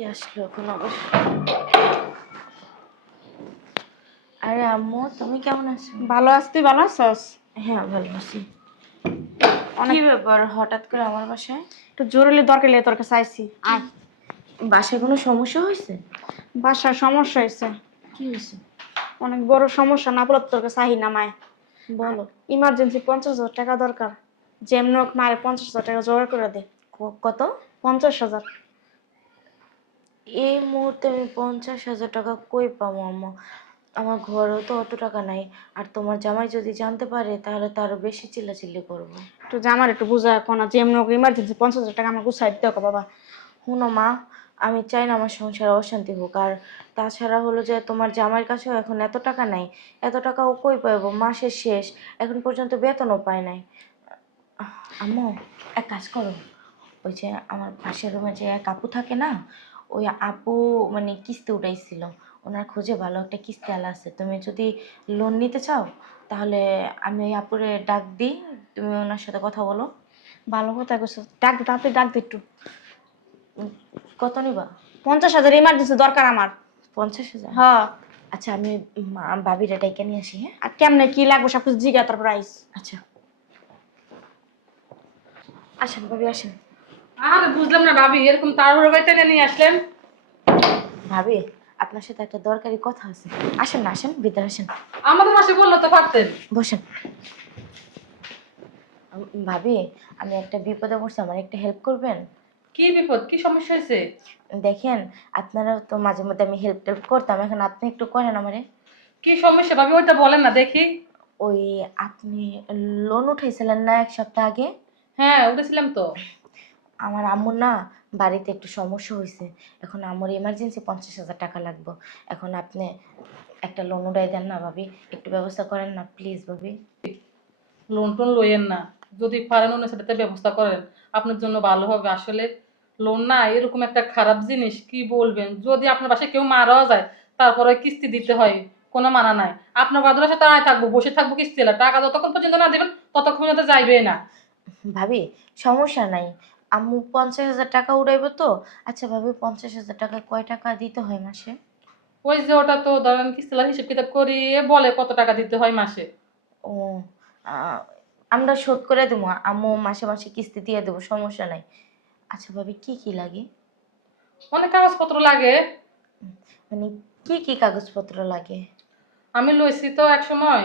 কে আসলো এখন আবার? আরে আম্মু, তুমি কেমন আছো? ভালো আছি, তুই ভালো আছস? হ্যাঁ, ভালো আছি। কি অনেক ব্যাপার হঠাৎ করে আমার বাসায়? একটু জরুরি দরকার লেগে তোর কাছে আইছি। আয়। বাসায় কোনো সমস্যা হয়েছে? বাসার সমস্যা হয়েছে, কি হয়েছে? অনেক বড় সমস্যা। না বলে তোর কাছে আহি নামায়। বলো। ইমার্জেন্সি 50,000 টাকা দরকার। যেমন হোক মায়ের 50,000 টাকা জোগাড় করে দে। কত? 50,000। এই মুহূর্তে আমি 50,000 টাকা কই পাবো আম্মু? আমার ঘরেও তো অত টাকা নাই। আর তোমার জামাই যদি জানতে পারে তাহলে তো আরো বেশি চিল্লাচিল্লি করবো। একটু জামার একটু বুঝা কোনা, যেমন হোক ইমার্জেন্সি 50,000 টাকা আমার গুছাই দিতে হবে বাবা। শুনো মা, আমি চাই না আমার সংসারে অশান্তি হোক। আর তাছাড়া হলো যে তোমার জামাইয়ের কাছেও এখন এত টাকা নাই। এত টাকা ও কই পাইবো? মাসের শেষ, এখন পর্যন্ত বেতনও পায় নাই। আম্মু, এক কাজ করো, ওই যে আমার পাশের রুমে যে এক আপু থাকে না, ওই আপু মানে কিস্তি উঠাইছিল। ওনার খোঁজে ভালো একটা কিস্তিওয়ালা আছে। তুমি যদি লোন নিতে চাও তাহলে আমি ওই আপুরে ডাক দিই, তুমি ওনার সাথে কথা বলো। ভালো কথা কইছো, ডাক দে তাড়াতাড়ি, ডাক দে একটু। কত নিবা? 50,000 ইমার্জেন্সি দরকার আমার। 50,000? হ্যাঁ। আচ্ছা, আমি ভাবিটা ডাইকা নিয়ে আসি, হ্যাঁ? আর কেমনে কি লাগবে সব কিছু জিজ্ঞাসা তারপর আইস। আচ্ছা, আসেন ভাবি, আসেন। আর বুঝলাম না ভাবি, এরকম তাড়াহুড়ো করে টেনে নিয়ে আসলেন। ভাবি, আপনার সাথে একটা দরকারি কথা আছে। আসেন না, আসেন, ভিতরে আসেন। আমাদের পাশে বললো তো পারতেন। বসেন। ভাবি, আমি একটা বিপদে পড়ছি, আমার একটা হেল্প করবেন? কি বিপদ, কি সমস্যা হয়েছে? দেখেন, আপনারা তো মাঝে মধ্যে আমি হেল্প টেল্প করতাম, এখন আপনি একটু করেন আমারে। কি সমস্যা ভাবি, ওইটা বলেন না দেখি। ওই, আপনি লোন উঠাইছিলেন না 1 সপ্তাহ আগে? হ্যাঁ, উঠেছিলাম তো। আমার আম্মুর না বাড়িতে একটু সমস্যা হয়েছে। এখন আম্মুর ইমার্জেন্সি 50,000 টাকা লাগবে। এখন আপনি একটা লোন উঠাই দেন না ভাবি, একটু ব্যবস্থা করেন না প্লিজ ভাবি। লোন টোন লইয়েন না, যদি পারেন অন্য সাথে ব্যবস্থা করেন আপনার জন্য ভালো হবে। আসলে লোন না এরকম একটা খারাপ জিনিস, কি বলবেন, যদি আপনার বাসায় কেউ মারাও যায় তারপরে কিস্তি দিতে হয়, কোনো মানা নাই। আপনার বাদুর সাথে আয় থাকবো, বসে থাকবো কিস্তি এলা, টাকা যতক্ষণ পর্যন্ত না দেবেন ততক্ষণ পর্যন্ত যাইবে না। ভাবি, সমস্যা নাই, আম্মু 50,000 টাকা উঠাইবো তো। আচ্ছা ভাবি, 50,000 টাকা কয় টাকা দিতে হয় মাসে? ওই যে ওটা তো ধরেন কিস্তিলার হিসেব কিতাব করিয়ে বলে কত টাকা দিতে হয় মাসে। ও, আহ, আমরা শোধ করে দেবো, আম্মু মাসে মাসে কিস্তি দিয়ে দেবো, সমস্যা নাই। আচ্ছা ভাবি, কি কি লাগে? অনেক কাগজপত্র লাগে। মানে কি কি কাগজপত্র লাগে? আমি লইছি তো এক সময়,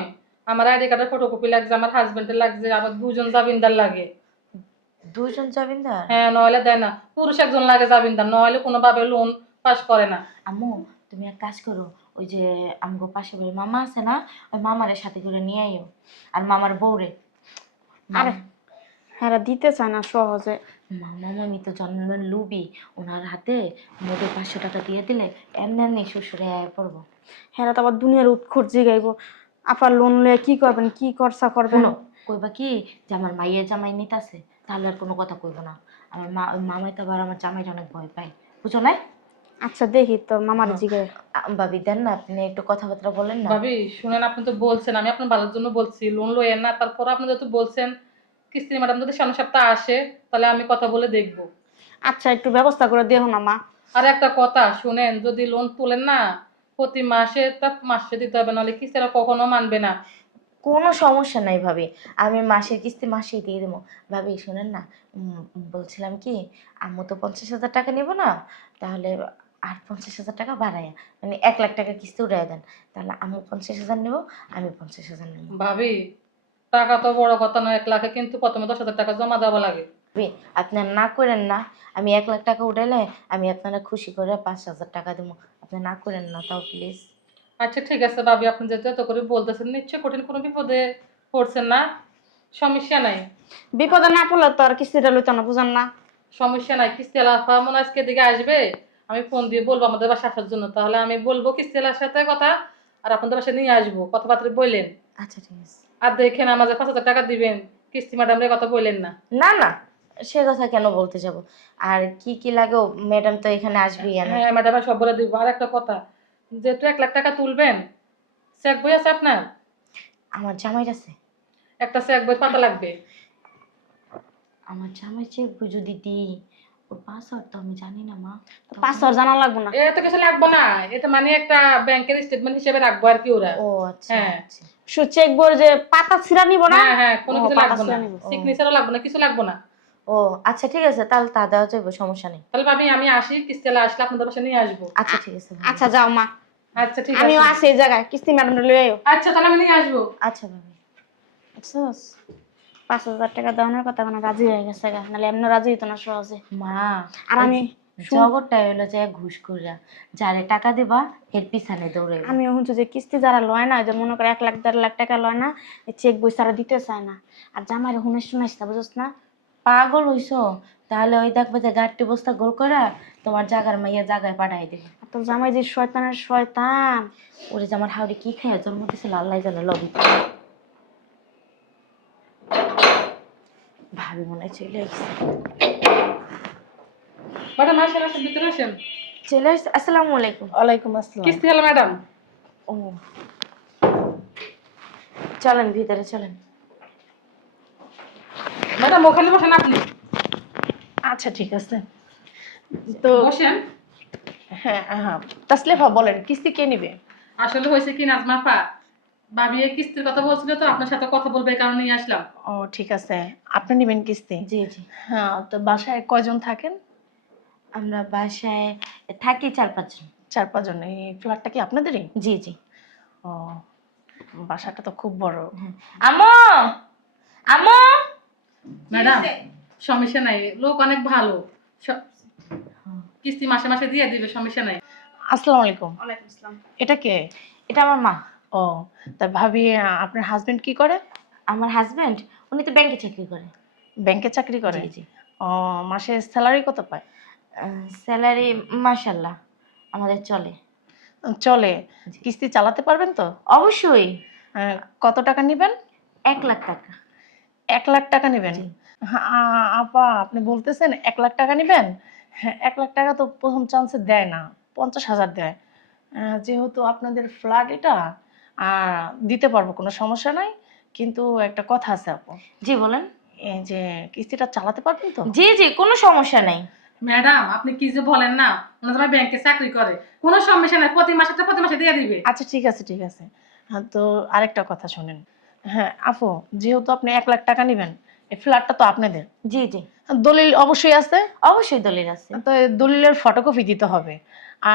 আমার আইডি কার্ডের ফটোকপি লাগছে, আমার হাজবেন্ডের লাগছে, আবার দুজন জামিনদার লাগে। দুজন জমিনদার? হ্যাঁ, নইলে দেয় না। পুরুষ একজন লাগে জামিনদার, নইলে কোনোভাবে লোন পাস করে না। আম্মু, তুমি এক কাজ করো, ওই যে আমগো পাশে বাড়ি মামা আছে না, ওই মামারে সাথে করে নিয়ে আইও, আর মামার বউরে। আরে হ্যাঁ, দিতে চায় না সহজে। মামা মামি তো জন্মের লুবি, ওনার হাতে মোটে 500 টাকা দিয়ে দিলে এমনি এমনি শ্বশুরে আয় পড়বো। হ্যাঁ, তো আবার দুনিয়ার উৎকট জিগাইব। আপার লোন লয়ে কি করবেন, কি খরচা করবেন? শোনো, কইবা কি যে আমার মাইয়ের জামাই নিতাছে, তাহলে আর কোনো কথা কইবো না। আমার মামাই তো আবার আমার জামাইটা অনেক ভয় পায়, বুঝো নাই? আচ্ছা দেখি তো মামার হ্যাঁ, জিগাই। ভাবি দেন না, আপনি একটু কথাবার্তা বলেন না। ভাবি শুনেন, আপনি তো বলছেন, আমি আপনার ভালোর জন্য বলছি লোন লইয়েন না, তারপর আপনি যেহেতু বলছেন কিস্তি ম্যাডাম যদি সামনের সপ্তাহে আসে তাহলে আমি কথা বলে দেখবো। আচ্ছা একটু ব্যবস্থা করে দেও না মা। আর একটা কথা শুনেন, যদি লোন তোলেন না প্রতি মাসে তা মাসে দিতে হবে, নাহলে কিস্তিরা কখনো মানবে না। কোনো সমস্যা নাই ভাবি, আমি মাসের কিস্তি মাসেই দিয়ে দেবো। ভাবি শোনেন না, বলছিলাম কি, আম্মু তো 50,000 টাকা নেবো না, তাহলে আর 50,000 টাকা বাড়ায়, মানে 1 লাখ টাকা কিস্তি উঠাই দেন। তাহলে আম্মু 50,000 নেবো, আমি 50,000 নেবো। ভাবি টাকা তো বড় কথা নয়, 1 লাখে কিন্তু প্রথমে 10,000 টাকা জমা দেওয়া লাগে। ভাবি, আপনার না করেন না, আমি 1 লাখ টাকা উঠাইলে আমি আপনারা খুশি করে 5,000 টাকা দেবো। আপনি না করেন না তাও প্লিজ। আচ্ছা ঠিক আছে ভাবি, আপনি যেহেতু এত করে বলতেছেন নিশ্চয়ই কঠিন কোনো বিপদে পড়ছেন না, সমস্যা নাই। বিপদে না পড়লে তো আর কিস্তিটা লইতো না, বুঝান না? সমস্যা নাই, কিস্তি আলাফা মনে হয় আজকে দিকে আসবে, আমি ফোন দিয়ে বলবো আমাদের বাসা আসার জন্য, তাহলে আমি বলবো কিস্তি আলার সাথে কথা, আর আপনাদের বাসায় নিয়ে আসবো, কথাবার্তা বললেন। আচ্ছা ঠিক আছে। আর দেখেন আমার যে 5,000 টাকা দিবেন, কিস্তি ম্যাডামের কথা বললেন না। না না, সে কথা কেন বলতে যাব? আর কি কি লাগে, ম্যাডাম তো এখানে আসবেই। আমি হ্যাঁ ম্যাডাম সব বলে দিব। আর একটা কথা, যেহেতু 1 লাখ টাকা তুলবেন, চেক বই আছে আপনার? আমার জামাইর আছে। একটা চেক বই পাতা লাগবে। আমার জামাই চেক বই যদি দিই, ও পাসওয়ার্ড তো আমি জানি না মা। পাসওয়ার্ড জানা লাগবে না। এত কিছু লাগবে না, এটা মানে একটা ব্যাংকের স্টেটমেন্ট হিসেবে রাখবো আর কি ওরা। ও আচ্ছা হ্যাঁ আচ্ছা। চেক বই যে পাতা ছিঁড়া নিব না। হ্যাঁ হ্যাঁ, কোনো ও, কিছু পাতা লাগবে না, ছিঁড়া নিব। সিগনেচারও লাগবে না, কিছু লাগবে না। ও আচ্ছা ঠিক আছে, তাহলে তা দেওয়া যাবে, সমস্যা নেই। তাহলে ভাবি আমি আসি, কিস্তিলা আসলে আপনাদের বাসায় নিয়ে আসবো। আচ্ছা ঠিক আছে ভাবি। আচ্ছা যাও মা, আচ্ছা ঠিক আমিও আছে। আছি এই জায়গায়, কিস্তি ম্যাডাম লয়ে আইও। আচ্ছা তাহলে আমি নিয়ে আসবো। আচ্ছা ভাবি। বুঝছস 5,000 টাকা দেওয়ানোর কথা মানে রাজি হয়ে গেছে গা, নাহলে এমনি রাজি হইতো না সহজে। মা আর আমি জগৎটাই হলো যে ঘুষ কইরা যারে টাকা দিবা এর পিছনে দৌড়ে। আমি শুনছি যে কিস্তি যারা লয় না, যে মনে করে 1 লাখ 1.5 লাখ টাকা লয় না, এই চেক বই তারা দিতে চায় না। আর জামাইরে হুনে শুনাইছ না, বুঝছ না? পাগল হইছো? তাহলে ওই দেখবে যে গাড়টি বস্তা গোল করে তোমার জাগার মাইয়া জাগায় পাঠাই দেবে। আর তোর জামাই যে শয়তানের শয়তান। ওরে যে আমার হাওড়ি কি খায় জন্ম দিছিল আল্লাহ জানে লবি। ভাবি মনে হয় চলে আসছে। ম্যাডাম আসেন আসেন, ভিতরে আসেন। চলে আসছে। আসসালামু আলাইকুম। ওয়ালাইকুম আসসালাম। কিস্তি হলো ম্যাডাম। ও চলেন ভিতরে চলেন। ম্যাডাম ওখানে বসেন আপনি। আচ্ছা ঠিক আছে। তো বসেন। হ্যাঁ হ্যাঁ, তাসলিফা বলেন কিস্তি কে নিবে? আসলে হয়েছে কি নাজমা আপা, ভাবি এই কিস্তির কথা বলছিল তো আপনার সাথে কথা বলবে এই কারণে নিয়ে আসলাম। ও ঠিক আছে, আপনি নিবেন কিস্তি? জি জি। হ্যাঁ, তো বাসায় কয়জন থাকেন? আমরা বাসায় থাকি 4-5 জন। 4-5 জন। এই ফ্ল্যাটটা কি আপনাদেরই? জি জি। ও, বাসাটা তো খুব বড়। আম্মু আম্মু। ম্যাডাম সমস্যা নাই, লোক অনেক ভালো, কিস্তি মাসে মাসে দিয়ে দিবে, সমস্যা নাই। আসসালামু আলাইকুম। ওয়ালাইকুম আসসালাম। এটা কে? এটা আমার মা। ও, তা ভাবি আপনার হাজবেন্ড কি করে? আমার হাজবেন্ড উনি তো ব্যাংকে চাকরি করে। ব্যাংকে চাকরি করে? জি জি। ও, মাসে স্যালারি কত পায়? স্যালারি মাশাল্লাহ আমাদের চলে। চলে। জি। কিস্তি চালাতে পারবেন তো? অবশ্যই। কত টাকা নিবেন? 1 লাখ টাকা। 1 লাখ টাকা নেবেন? জি। আপা আপনি বলতেছেন 1 লাখ টাকা নেবেন? হ্যাঁ, 1 লাখ টাকা তো প্রথম চান্সে দেয় না, 50,000 দেয়। যেহেতু আপনাদের ফ্ল্যাট এটা, দিতে পারবো, কোনো সমস্যা নাই। কিন্তু একটা কথা আছে আপু, জি বলেন। এই যে কিস্তিটা চালাতে পারবেন তো? জি জি, কোনো সমস্যা নাই। ম্যাডাম আপনি কি যে বলেন না, ওনার জামাই ব্যাংকে চাকরি করে, কোনো সমস্যা নাই, প্রতি মাসে দিয়ে দিবে। আচ্ছা ঠিক আছে ঠিক আছে। হ্যাঁ, তো আরেকটা কথা শোনেন। হ্যাঁ আপু, যেহেতু আপনি 1 লাখ টাকা নেবেন, এই ফ্ল্যাটটা তো আপনাদের, জি জি। দলিল অবশ্যই আছে। অবশ্যই দলিল আছে। তো এই দলিলের ফটোকপি দিতে হবে,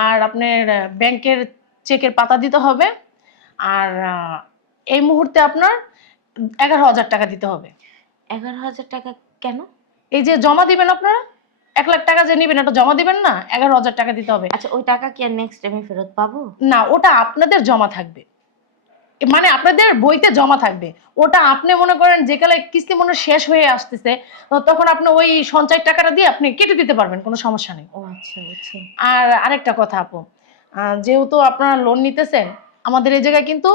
আর আপনার ব্যাংকের চেকের পাতা দিতে হবে, আর এই মুহূর্তে আপনার 11,000 টাকা দিতে হবে। 11,000 টাকা কেন? এই যে জমা দিবেন আপনারা, 1 লাখ টাকা যে নেবেন এটা জমা দিবেন না, 11,000 টাকা দিতে হবে। আচ্ছা ওই টাকা কি আর নেক্সট টাইমে ফেরত পাবো? না, ওটা আপনাদের জমা থাকবে, মানে আপনাদের বইতে জমা থাকবে। ওটা আপনি মনে করেন যেকালে কিস্তি মনে শেষ হয়ে আসতেছে, তখন আপনি ওই সঞ্চয় টাকাটা দিয়ে আপনি কেটে দিতে পারবেন, কোনো সমস্যা নেই। ও আচ্ছা বুঝছি। আর আরেকটা কথা আপু, যেহেতু আপনারা লোন নিতেছেন, আমাদের এই জায়গায় কিন্তু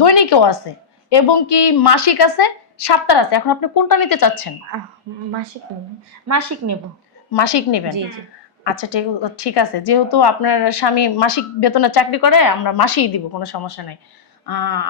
দৈনিকও আছে এবং কি মাসিক আছে, সপ্তাহ আছে। এখন আপনি কোনটা নিতে চাচ্ছেন? মাসিক নেব। মাসিক নেব। মাসিক নেবেন? জি জি। আচ্ছা ঠিক ঠিক আছে, যেহেতু আপনার স্বামী মাসিক বেতনে চাকরি করে, আমরা মাসেই দিব, কোনো সমস্যা নাই।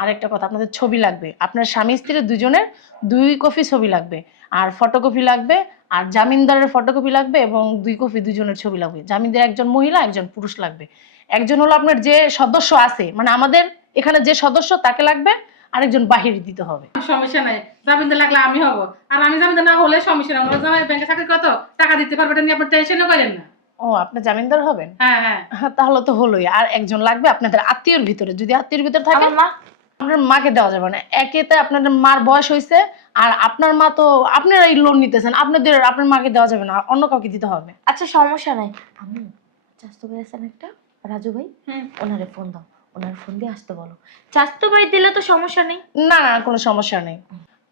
আরেকটা কথা, আপনাদের ছবি লাগবে, আপনার স্বামী স্ত্রী দুজনের 2 কপি ছবি লাগবে, আর ফটোকপি লাগবে, আর জামিনদারের ফটোকপি লাগবে, এবং 2 কপি দুজনের ছবি লাগবে। জামিনদার একজন মহিলা একজন পুরুষ লাগবে। একজন হলো আপনার যে সদস্য আছে, মানে আমাদের এখানে যে সদস্য তাকে লাগবে, আরেকজন বাহিরে দিতে হবে। সমস্যা নাই, জামিনদার লাগলে আমি হব, আর আমি জামিনদার না হলে সমস্যা নাই, ওনার জামাই ব্যাংকে চাকরি কত টাকা দিতে পারবে, এটা নিয়ে আপনি টেনশনও করেন না। ও, আপনি জামিনদার হবেন? হ্যাঁ হ্যাঁ। হ্যাঁ, তাহলে তো হলোই। আর একজন লাগবে আপনাদের আত্মীয়র ভিতরে, যদি আত্মীয়র ভিতরে থাকে। আমার মা। আপনার মাকে দেওয়া যাবে না, একেতে আপনাদের মার বয়স হয়েছে, আর আপনার মা তো আপনারা এই লোন নিতেছেন, আপনার মাকে দেওয়া যাবে না, অন্য কাউকে দিতে হবে। আচ্ছা সমস্যা নাই। আমি চাস্তু ভাই আছেন একটা, রাজু ভাই, ওনারে ফোন দাও, ওনার ফোন দিয়ে আসতে বলো। চাস্তু ভাই দিলে তো সমস্যা নেই। না না, কোনো সমস্যা নেই।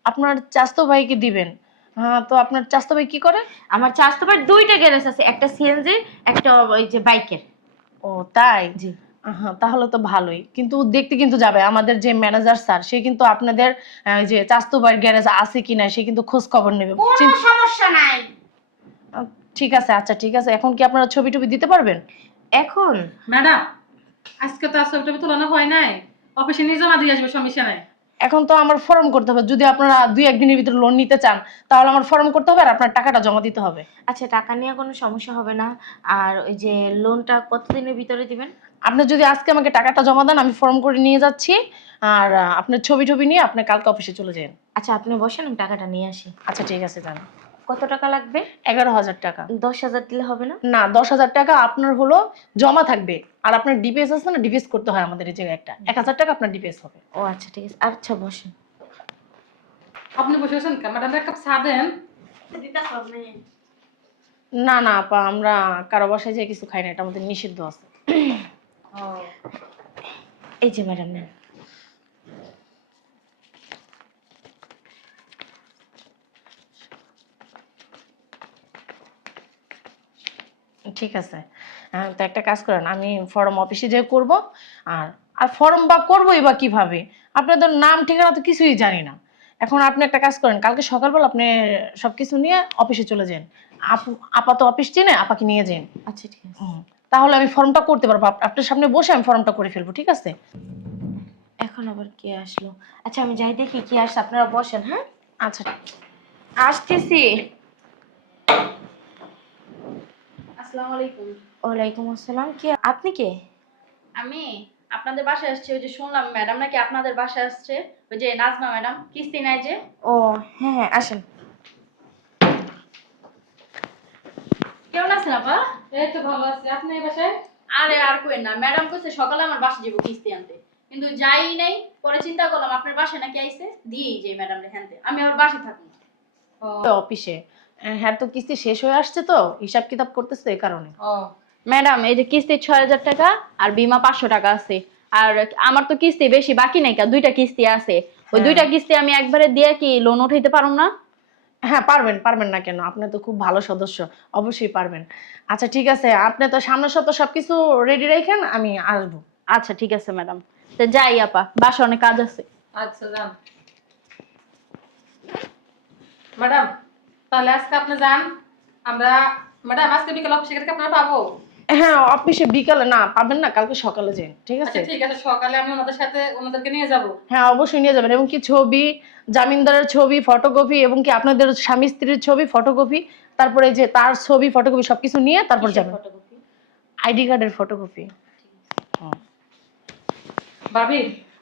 আপনার চাস্তো ভাইকে দিবেন। হ্যাঁ, তো আপনার চাস্তো ভাই কি করে? আমার চাস্তু ভাই 2টা গ্যারেজ আছে, একটা সিএনজি, একটা ওই যে বাইকের। ও তাই? জি। হ্যাঁ, তাহলে তো ভালোই। কিন্তু দেখতে কিন্তু যাবে, আমাদের যে ম্যানেজার স্যার, সে কিন্তু আপনাদের যে চাস্তো ভাইয়ের গ্যারেজ আছে কিনা সে কিন্তু খোঁজ খবর নেবে। কোনো সমস্যা নাই। ঠিক আছে, আচ্ছা ঠিক আছে। এখন কি আপনারা ছবি টবি দিতে পারবেন? এখন ম্যাডাম আজকে তো আর ছবিটা তুলানো হয় নাই, অফিসে নিয়ে জমা দিয়ে আসবে, সমস্যা নাই। এখন তো আমার ফর্ম করতে হবে, যদি আপনারা 2-1 দিনের ভিতরে লোন নিতে চান তাহলে আমার ফর্ম করতে হবে আর আপনার টাকাটা জমা দিতে হবে। আচ্ছা, টাকা নিয়ে কোনো সমস্যা হবে না। আর ওই যে লোনটা কতদিনের ভিতরে দিবেন? আপনি যদি আজকে আমাকে টাকাটা জমা দেন আমি ফর্ম করে নিয়ে যাচ্ছি, আর আপনার ছবি টবি নিয়ে আপনি কালকে অফিসে চলে যান। আচ্ছা, আপনি বসেন, আমি টাকাটা নিয়ে আসি। আচ্ছা ঠিক আছে, যান। কত টাকা লাগবে? 11,000 টাকা। 10,000 দিলে হবে না? না, 10,000 টাকা আপনার হলো জমা থাকবে, আর আপনার ডিপিএস আছে না, ডিপিএস করতে হয় আমাদের এই জায়গায় একটা, 1,000 টাকা আপনার ডিপিএস হবে। ও আচ্ছা, ঠিক আছে। আচ্ছা, বসেন। আপনি বসে আছেন কে? ম্যাডাম এক কাপ চা দেন। না না আপা, আমরা কারো বাসায় যেয়ে কিছু খাই না, এটা আমাদের নিষিদ্ধ আছে। এই যে ম্যাডাম, নেন। ঠিক আছে, তো একটা কাজ করেন, আমি ফর্ম অফিসে যেয়ে করব। আর আর ফর্ম বা করবোই বা কিভাবে, আপনাদের নাম ঠিকানা তো কিছুই জানি না। এখন আপনি একটা কাজ করেন, কালকে সকালবেলা আপনি সবকিছু নিয়ে অফিসে চলে যান। আপা তো অফিস চিনে, আপাকে নিয়ে যান। আচ্ছা, ঠিক আছে। তাহলে আমি ফর্মটা করতে পারবো, আপনার সামনে বসে আমি ফর্মটা করে ফেলবো, ঠিক আছে? এখন আবার কে আসলো? আচ্ছা, আমি যাই দেখি কে আসছে, আপনারা বসেন। হ্যাঁ, আচ্ছা। আসতেছি। আসসালামু আলাইকুম। ওয়ালাইকুম আসসালাম। কে আপনি? কে? আমি আপনাদের বাসায় আসছি, ওই যে শুনলাম ম্যাডাম নাকি আপনাদের বাসায় আসছে, ওই যে নাজমা ম্যাডাম, কিস্তি নেয় যে। ও হ্যাঁ হ্যাঁ, আসেন। কেমন আছেন আপা? এই তো ভালো আছি। আপনি এই বাসায়? আরে আর কই না, ম্যাডাম কইছে সকালে আমার বাসা যাবো কিস্তি আনতে, কিন্তু যাই নাই। পরে চিন্তা করলাম আপনার বাসায় নাকি আইছে, দিই যে ম্যাডাম রে হ্যানতে, আমি আমার বাসায় থাকবো না। অফিসে হ্যাঁ, তো কিস্তি শেষ হয়ে আসছে তো হিসাব কিতাব করতেছে এই কারণে। ও ম্যাডাম এই যে কিস্তি 6,000 টাকা আর বিমা 500 টাকা আছে, আর আমার তো কিস্তি বেশি বাকি নাই, 2টা কিস্তি আছে। ওই 2টা কিস্তি আমি একবারে দিয়ে কি লোন উঠাইতে পারুম না? হ্যাঁ পারবেন, পারবেন না কেন? আপনি তো খুব ভালো সদস্য, অবশ্যই পারবেন। আচ্ছা ঠিক আছে, আপনি তো সামনের সপ্তাহ সবকিছু রেডি রাখেন, আমি আসবো। আচ্ছা ঠিক আছে ম্যাডাম, তো যাই আপা, বাসা অনেক কাজ আছে। আচ্ছা যান। ম্যাডাম তাহলে আজকে আপনি যান। আমরা ম্যাডাম আজকে বিকেল অফিসে গেলে কি আপনারা পাবো? হ্যাঁ, অফিসে বিকালে না পাবেন না, কালকে সকালে যান, ঠিক আছে? আচ্ছা ঠিক আছে, সকালে আমি ওনাদের সাথে ওনাদেরকে নিয়ে যাব। হ্যাঁ অবশ্যই নিয়ে যাবেন, এবং কি ছবি, জামিনদারের ছবি ফটোকপি, এবং কি আপনাদের স্বামী স্ত্রীর ছবি ফটোকপি, তারপরে যে তার ছবি ফটোকপি সবকিছু নিয়ে তারপর যাবেন। ফটোকপি? আইডি কার্ডের ফটোকপি। ভাবি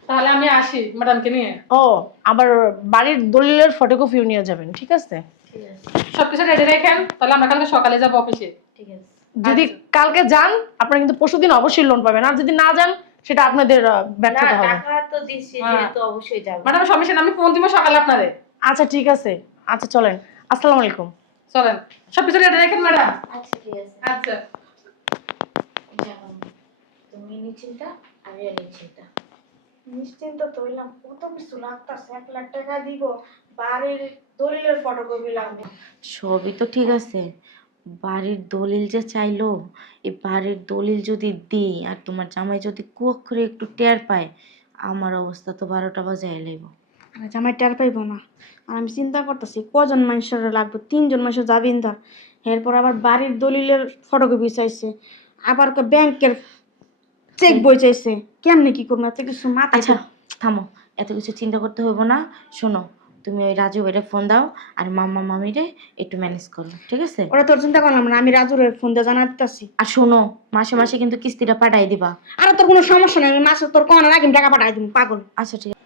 তাহলে আমি আসি ম্যাডামকে নিয়ে। ও, আবার বাড়ির দলিলের ফটোকপিও নিয়ে যাবেন, ঠিক আছে? ঠিক আছে, সবকিছু রেডি রাখেন, তাহলে আমরা কালকে সকালে যাব অফিসে। ঠিক আছে। যদি কালকে যান আপনারা কিন্তু পরশুদিন অবশ্যই লোন পাবেন, আর যদি না যান সেটা আপনাদের না, ব্যর্থতা হবে। টাকা তো দিচ্ছি, হ্যাঁ। যেহেতু অবশ্যই যাবো। ম্যাডাম সমস্যা নেই, আমি ফোন দিব সকালে আপনারে। আচ্ছা ঠিক আছে, আচ্ছা চলেন, আসসালামু আলাইকুম। চলেন, সবকিছু রেডি রাখেন ম্যাডাম। আচ্ছা, ঠিক আছে। আচ্ছা যাবো। তুমি নিশ্চিন্তা, আমিও নিশ্চিন্তা। নিশ্চিন্ত তো হইলাম, কত কিছু লাগতাছে। 1 লাখ টাকা দিব, বাড়ির দলিলের ফটোকপি লাগবে। সবই তো ঠিক আছে, বাড়ির দলিল যে চাইলো, এই বাড়ির দলিল যদি দিই আর তোমার জামাই যদি কুয়ো করে একটু টের পায়, আমার অবস্থা তো 12টা বাজায় লাইব। আর জামাই টের পাইবো না। আর আমি চিন্তা করতেছি কজন মানুষের লাগবে, 3জন মানুষের জামিনদার, এরপর আবার বাড়ির দলিলের ফটোকপি চাইছে, আবার ব্যাংকের চেক বই চাইছে, কেমনে কি করবো? এত কিছু মাথায় আচ্ছা থামো, এত কিছু চিন্তা করতে হইব না। শোনো, তুমি ওই রাজু ভাইরে ফোন দাও আর মাম্মা মামিরে একটু ম্যানেজ করো, ঠিক আছে? ওরা তোর চিন্তা করলাম না, আমি রাজুর ফোন দিয়ে জানাতেছি। আর শোনো, মাসে মাসে কিন্তু কিস্তিটা পাঠাই দিবা। আর তোর কোনো সমস্যা নাই, আমি মাসে তোর কমানোর আগে আমি টাকা পাঠাই দিব, পাগল। আচ্ছা ঠিক আছে।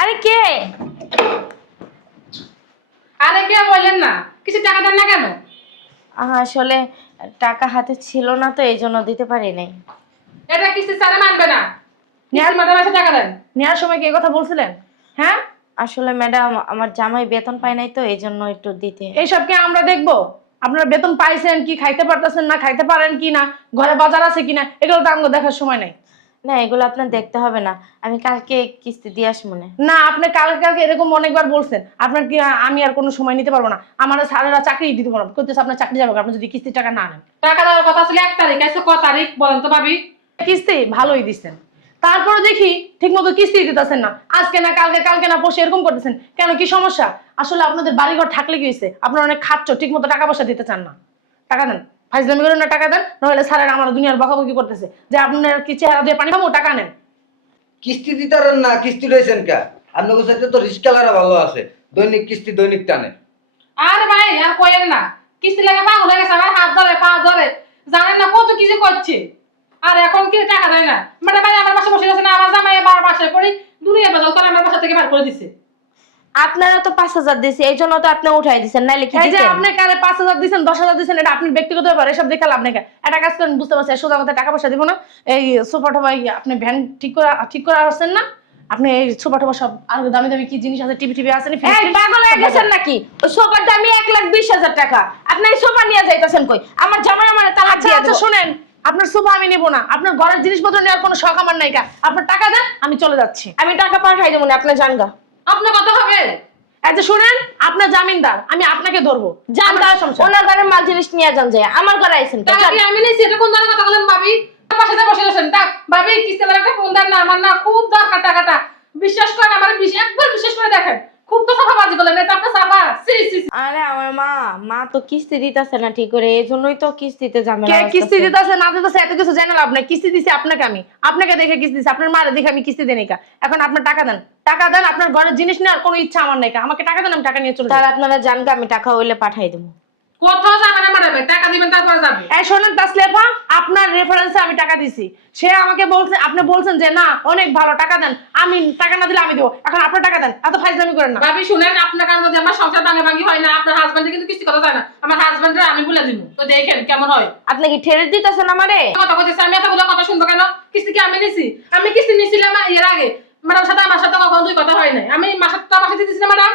আরে কে? আরে কে বললেন না, কিছু টাকা দেন না কেন? আসলে টাকা হাতে ছিল না তো, এই জন্য দিতে পারি নাই। এটা কিস্তি ছাড়া মানবে না। ম্যাডাম এসে টাকা দেন। নেওয়ার সময় কি এই কথা বলছিলেন? হ্যাঁ, আসলে ম্যাডাম, আমার জামাই বেতন পায় নাই তো, এই জন্য একটু দিতে। এইসব কি আমরা দেখবো? আপনারা বেতন পাইছেন কি, খাইতে পারতেছেন না, খাইতে পারেন কি না, ঘরে বাজার আছে কিনা, এগুলো তো আমাকে দেখার সময় নাই। না, এগুলো আপনার দেখতে হবে না, আমি কালকে কিস্তি দিয়ে আসবো না। না, আপনি কালকে কালকে এরকম অনেকবার বলছেন, আপনার কি আমি আর কোনো সময় নিতে পারবো না, আমার স্যারেরা চাকরি দিতে পারবো, করতেছে আপনার চাকরি যাবে আপনি যদি কিস্তি টাকা না নেন। টাকা দেওয়ার কথা ছিল 1 তারিখ, আজকে ক তারিখ বলেন তো ভাবি? কিস্তি ভালোই দিচ্ছেন, তারপরে দেখি ঠিক মতো কিস্তি দিতেছেন না, আজকে না কালকে, কালকে না পরশু এরকম করতেছেন কেন? কি সমস্যা? আসলে আপনাদের বাড়িঘর থাকলে কি হয়েছে, আপনারা অনেক খাচ্ছ, ঠিক মতো টাকা পয়সা দিতে চান না। টাকা দেন, ফাইজলামি করেন না, টাকা দেন, নাহলে স্যারের আমার দুনিয়ার বকাবকি করতেছে যে আপনার কি চেহারা দিয়ে পানি খাবো, টাকা নেন। কিস্তি দিতারেন না, কিস্তি রয়েছেন কা? আপনার সাথে তো রিস্কালারা ভালো আছে, দৈনিক কিস্তি দৈনিক টানে। আর ভাই আর কইেন না, কিস্তি লাগা পাগল হয়ে গেছে, আমার হাত ধরে পা ধরে, জানেন না কত কিছু করছে। আর এখন কি টাকা দেয় না, মানে ভাই আমার বাসা বসে গেছে না, আমার জামাই বার বাসায় পড়ি দুনিয়া বাজাল করে আমার বাসা থেকে বার করে দিছে। আপনারা তো 5,000 দিয়েছে, এই জন্য তো আপনি উঠাই দিচ্ছেন, নাইলে কি এই যে দিতেন? আপনি কারে 5,000 দিচ্ছেন 10,000 দিচ্ছেন, এটা আপনার ব্যক্তিগত ব্যাপার, এসব দেখে লাভ নেই। একটা কাজ করেন, বুঝতে পারছেন সোজা কথা, টাকা পয়সা দিব না। এই সোফা টোফা আপনি ভ্যান ঠিক করে আসছেন না, আপনি এই সোফা টোফা সব আর দামি দামি কি জিনিস আছে, টিভি আছে না, এই পাগল হয়ে গেছেন নাকি? ওই সোফার দামই 1,20,000 টাকা, আপনি এই সোফা নিয়ে যাইতেছেন কই? আমার জামাই আমার তালাক আচ্ছা দিয়ে আচ্ছা দেব। শুনেন, আপনার সোফা আমি নেব না, আপনার ঘরের জিনিসপত্র নেওয়ার কোনো শখ আমার নাই। আপনার টাকা দেন, আমি চলে যাচ্ছি। আমি টাকা পাঠাই দেবো না, আপনি জানগা। আপনার কথা হবে এই যে শুনেন, আপনার জামিনদার, আমি আপনাকে ধরবো। জান আমার দাও, সমস্যা। ওনার ঘরের মাল জিনিস নিয়ে যান যায়, আমার ঘরে আইছেন কেন? টাকা কি আমি নেই, সেটা কোন ধরনের কথা বলেন ভাবি? আমার বাসাতে বসে গেছেন, টাক ভাবি কিস্তি লাগা একটা ফোন দেন না, আমার না খুব দরকার টাকাটা। বিশ্বাস করেন, আমার একবার বিশ্বাস করে দেখেন, খুব তো সাফাবাজি বলেন, এটা আপনার সাফা। C C C. আরে আমার মা তো কিস্তি দিতেছে না ঠিক করে, এই জন্যই তো কিস্তিতে ঝামেলা কে হইতাছে। কিস্তি দিতেছে না দিতেছে এত কিছু জানা লাভ নাই। কিস্তি দিছি আপনাকে, আমি আপনাকে দেখে কিস্তি দিছি, আপনার মারে দেখে আমি কিস্তি দেই না। এখন আপনার টাকা দেন, টাকা দেন। আপনার ঘরের জিনিস নেওয়ার কোনো ইচ্ছা আমার নাই, আমাকে টাকা দেন, আমি টাকা নিয়ে চলে যাই। তাহলে আপনারা জানগা, আমি টাকা হইলে পাঠাই দেবো। কোথাও যাবে না ম্যাডাম, টাকা দিবেন তারপরে যাবে। এই শোনেন তাসলিফা, আপনার রেফারেন্সে আমি টাকা দিছি, সে আমাকে বলছে, আপনি বলছেন যে না অনেক ভালো, টাকা দেন। আমি টাকা না দিলে আমি দেবো, এখন আপনার টাকা দেন, এত ফাইজলামি করেন না। ভাবি শুনেন, আপনার কারণে যদি আমার সংসার ভাঙাভাঙি হয় না, আপনার হাজবেন্ডে কিন্তু কিস্তি কথা যায় না, আমার হাজবেন্ডের আমি বলে দিব, তো দেখেন কেমন হয়। আপনি কি ঠেলে দিতেছেন আমারে? কথা কইতেছে, আমি এতগুলো কথা শুনবো কেন? কিস্তি কি আমি নিছি? আমি কিস্তি নিছিলাম এর আগে, ম্যাডাম সাথে আমার সাথে কখনো দুই কথা হয় নাই। আমি মাসে দিতেছি না ম্যাডাম।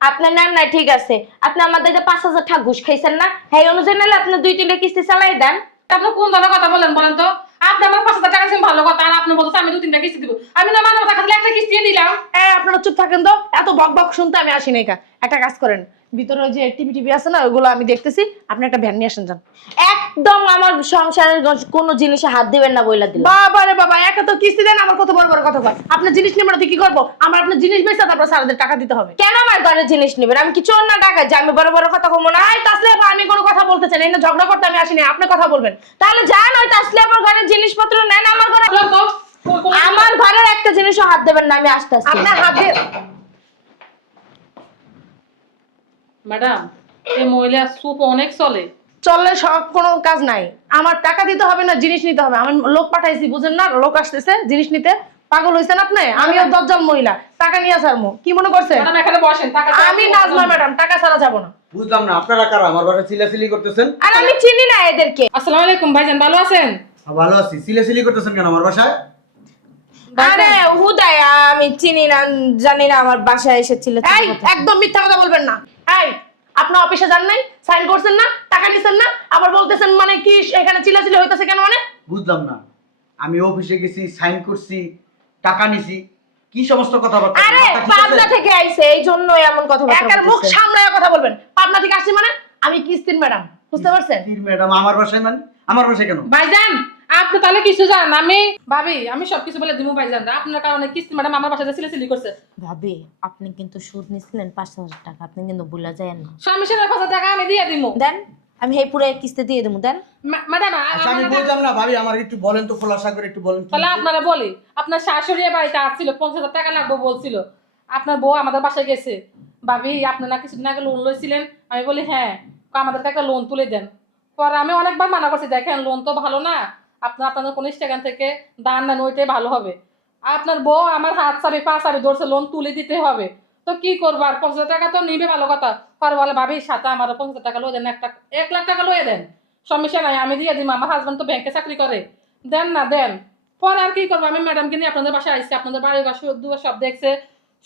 আপনার নেন নাই ঠিক আছে, আপনি আমাদের 5,000 টাকা ঘুষ খাইছেন না, হ্যাঁ অনুযায়ী নাহলে আপনি 2-3টা কিস্তি চালাই দেন। আপনি কোন ধরনের কথা বলেন বলেন তো? আপনি আমার 5,000 টাকা দিয়েছেন ভালো কথা, আর আপনি বলতেছেন আমি 2-3টা কিস্তি দিব। আমি না মানব টাকা দিলে একটা কিস্তি দিলাম। আপনারা চুপ থাকেন তো, এত বক বক শুনতে আমি আসি নাই। একটা কাজ করেন, ভিতরে ওই যে টিভি আছে না, ওইগুলো আমি দেখতেছি, আপনি একটা ভ্যান নিয়ে আসেন যান। একদম আমার সংসারের কোনো জিনিসে হাত দিবেন না বইলা দিলাম। বাবা রে বাবা, একা তো কিস্তি দেন, আমার কত বড় বড় কথা কয়। আপনার জিনিস নেবেন না কি করবো? আমার আপনার জিনিস বেচে তারপর স্যারদের টাকা দিতে হবে। কেন আমার ঘরের জিনিস নেবেন? আমি কি চোর না ডাকাত যে আমি বড় বড় কথা কমো না? তাই তাসলিফা, আমি কোনো কথা বলতে চাই না, এই ঝগড়া করতে আমি আসিনি, আপনি কথা বলবেন। তাহলে যান ওই তাসলে আমার ঘরের জিনিসপত্র নেন, আমার ঘরে বলেন তো, আমার ঘরের একটা জিনিসও হাত দেবেন না, আমি আসতেছি। আপনার হাতে ম্যাডাম এই মহিলা সুপ অনেক চলে। চললে সব কোনো কাজ নাই, আমার টাকা দিতে হবে না, জিনিস নিতে হবে। আমি লোক পাঠাইছি, বুঝেন না, লোক আসতেছে জিনিস নিতে। পাগল হইছেন আপনি? আমিও দজ্জাল মহিলা, টাকা নিয়ে ছাড়বো, কি মনে করছেন? ম্যাডাম এখানে বসেন, টাকা আমি নাজমা ম্যাডাম, টাকা ছাড়া যাবো না। বুঝলাম না, আপনারা কারা আমার বাসায় চিলাচিলি করতেছেন? আর আমি চিনি না এদেরকে। আসসালামু আলাইকুম ভাইজান, ভালো আছেন? ভালো আছি। চিলাচিলি করতেছেন কেন আমার বাসায়? আরে হুদাই, আমি চিনি না, জানি না আমার বাসায় এসেছিল। এই একদম মিথ্যা কথা বলবেন না। এই আপনার অফিসে যান নাই, সাইন করছেন না, টাকা নিছেন না, আবার বলতেছেন মানে কি এখানে চিল্লাচিল্লি হইতেছে কেন? মানে বুঝলাম না, আমি অফিসে গেছি, সাইন করছি, টাকা নিছি, কি সমস্ত কথাবার্তা? আরে মাথা ঠিক আছে? পাবনা থেকে আইছে, এই জন্যই এমন কথা একার মুখ সামলায় কথা বলবেন। পাবনা থেকে আসছি মানে আমি কিস্তির ম্যাডাম, বুঝতে পারছেন? কিস্তির ম্যাডাম আমার বাসায়? মানে আমার বাসায় কেন? ভাইজান আপনি তাহলে কিছু জান, আমি ভাবি আমি সবকিছু বলে দিব ভাইজান। আপনার কারণে কিস্তি ম্যাডাম আমার বাসাতে সিলি করছে। ভাবি আপনি কিন্তু সুদ নিছিলেন 5,000 টাকা, আপনি কিন্তু ভুলা যায় না। স্বামী 5,000 টাকা আমি দিয়ে দিব। দেন, আমি এই পুরো কিস্তি দিয়ে দেবো, দেন। ম্যাডাম আচ্ছা আমি বুঝলাম না ভাবি, আমার একটু বলেন তো, খোলাসা করে একটু বলেন। তাহলে আপনারা বলি, আপনার শাশুড়ি বাড়িতে আসছিল, 50,000 টাকা লাগবে বলছিল, আপনার বউ আমাদের বাসায় গেছে, ভাবি আপনি না কিছুদিন আগে লোন লইছিলেন? আমি বলি হ্যাঁ, আমাদেরকে একটা লোন তুলে দেন। পরে আমি অনেকবার মানা করছি, দেখেন লোন তো ভালো না, আপনাদের কোনো স্টেগান থেকে দান নেন, ওইটাই ভালো হবে। আপনার বউ আমার হাত সারি পা সারি ধরছে, লোন তুলে দিতে হবে, তো কি করবো? আর 50,000 টাকা তো নিবে ভালো কথা, পরে বলে ভাবি সাথে আমার 50,000 টাকা লয়ে দেন, 1 লাখ টাকা লয়ে দেন, সমস্যা নাই আমি দিয়ে দিব, আমার হাজবেন্ড তো ব্যাংকে চাকরি করে, দেন না দেন। পরে আর কি করবো, আমি ম্যাডামকে নিয়ে আপনাদের বাসায় আসছি, আপনাদের বাড়ি বাসা দুয়ার সব দেখছে,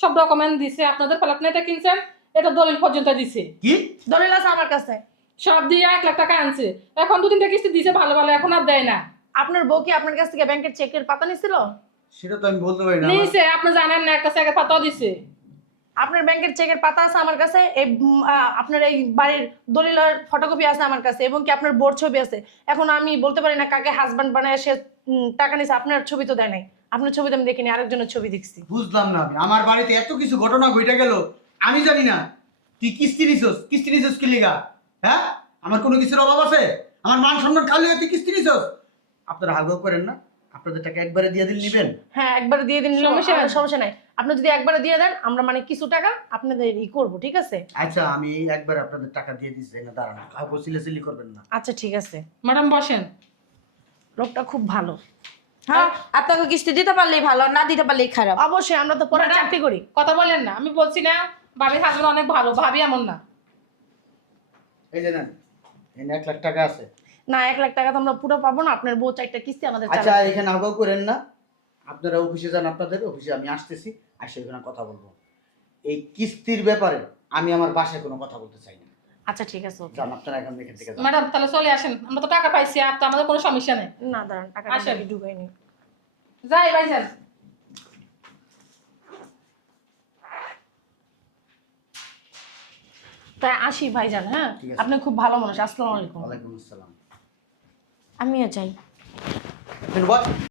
সব ডকুমেন্ট দিছে, আপনাদের ফেলাপ এটা কিনছেন, এটা দলিল পর্যন্ত দিছে, কি দলিল আছে আমার কাছে। সব দিয়ে 1 লাখ টাকা আনছে, এখন 2-3টা কিস্তি দিছে ভালো ভালো, এখন আর দেয় না। আপনার বউ কি আপনার কাছ থেকে ব্যাংকের চেকের পাতা নিছিল? সেটা তো আমি বলতে পারি না। নিছে, আপনি জানেন না, একটা চেকের পাতাও দিছে। আপনার ব্যাংকের চেকের পাতা আছে আমার কাছে, এই আপনার এই বাড়ির দলিলের ফটোকপি আছে আমার কাছে, এবং কি আপনার বোর্ড ছবি আছে। এখন আমি বলতে পারি না কাকে হাজবেন্ড বানায় সে টাকা নিছে। আপনার ছবি তো দেয় নাই, আপনার ছবি তো আমি দেখিনি, আরেকজনের ছবি দেখছি। বুঝলাম না আমি, আমার বাড়িতে এত কিছু ঘটনা ঘটে গেল, আমি জানি না। তুই কিস্তি নিছস কি লিগা? হ্যাঁ, আমার কোনো কিছুর অভাব আছে? আমার মান সম্মান খালি হয়ে তুই কিস্তি নিছস? আপনারা হাগও করেন না, আপনাদের টাকা একবারে দিয়ে দিন, নিবেন? হ্যাঁ একবার দিয়ে দিন, সমস্যা নাই। সমস্যা নাই। আপনি যদি একবারে দিয়ে দেন আমরা মানে কিছু টাকা আপনাদের করবো, ঠিক আছে? আচ্ছা আমি এই একবার আপনাদের টাকা দিয়ে দিচ্ছি না, দাঁড়ান, কাউকে সিলেসিলি করবেন না। আচ্ছা ঠিক আছে। ম্যাডাম বসেন। লোকটা খুব ভালো। হ্যাঁ, আপনাকে কিস্তি দিতে পারলেই ভালো, না দিতে পারলেই খারাপ। অবশ্যই, আমরা তো পরে ম্যাডাম, চাকরি করি। কথা বলেন না, আমি বলছি না ভাবির হাজবেন্ড অনেক ভালো, ভাবি এমন না। এই যে নেন, এখানে 1 লাখ টাকা আছে। না 1 লাখ টাকা তো আমরা পুরো পাবো না, আপনার বউ 4টা কিস্তি আমাদের আচ্ছা চালাতে হবে। এখানে আগাও করেন না, আপনারা অফিসে যান, আপনাদের অফিসে আমি আসতেছি, আসে এখানে কথা বলবো। এই কিস্তির ব্যাপারে আমি আমার বাসায় কোনো কথা বলতে চাই না। আচ্ছা ঠিক আছে, ওকে। যান আপনারা এখান থেকে যান। ম্যাডাম তাহলে চলে আসেন, আমরা তো টাকা পাইছি, আর তো আমাদের কোনো সমস্যা নেই। না দাঁড়ান, টাকা আসেন। ঢুকাইনি। যাই ভাইজান। তাই আসি ভাইজান, হ্যাঁ? ঠিক আছে। আপনি খুব ভালো মানুষ। আসসালামু আলাইকুম। ওয়ালাইকুম আসসালাম। আমিও যাই। আপনি বল।